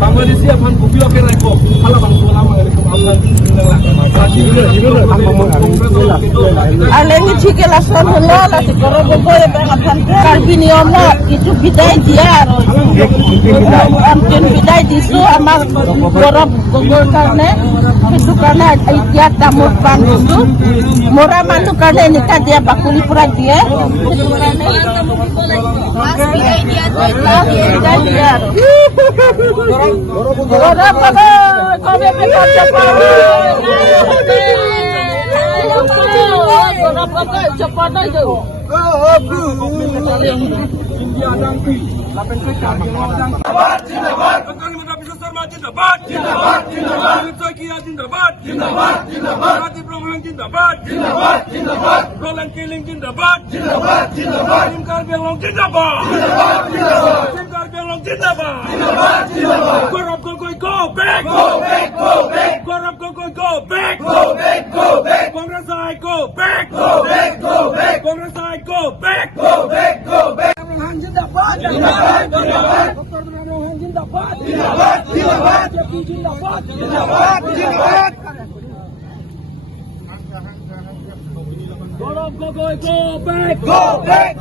Bangladeshi akan bukio ke reko. Kalau bang lama dari kemarin Alengi chike la son lo la ti korobo ko e banga pante karbini omo itu bidai dia ro amten bidai disu amar gorob gogol karne itu karena dia tamu pan itu mora mandu karne nikah dia bakuli pura dia itu karne bidai dia gorob baba kome bekerja cepat aja. India dangpi, lapen pekar, Jindabad, Jindabad. Akan mendapat Sarma Jindabad, Jindabad, Jindabad. Sakia Jindabad, Jindabad, Jindabad. Ratib Roman Jindabad, Jindabad, Jindabad. Roland Killing Jindabad, Jindabad, Jindabad. Tim Karbelong Jindabad, Jindabad, Jindabad. Tim Karbelong Jindabad, Jindabad, Jindabad. Gorab Gogoi go back, go back, go back. Gorab Gogoi go back, go back, go back. Congress I go back, go back, go back. Congress I go back, go back, go back. Jindabad, Jindabad, Jindabad. Dr. Rohan Jindabad, Jindabad, Jindabad. Jindabad, Jindabad, Jindabad. Gorab Gogoi go back, go back.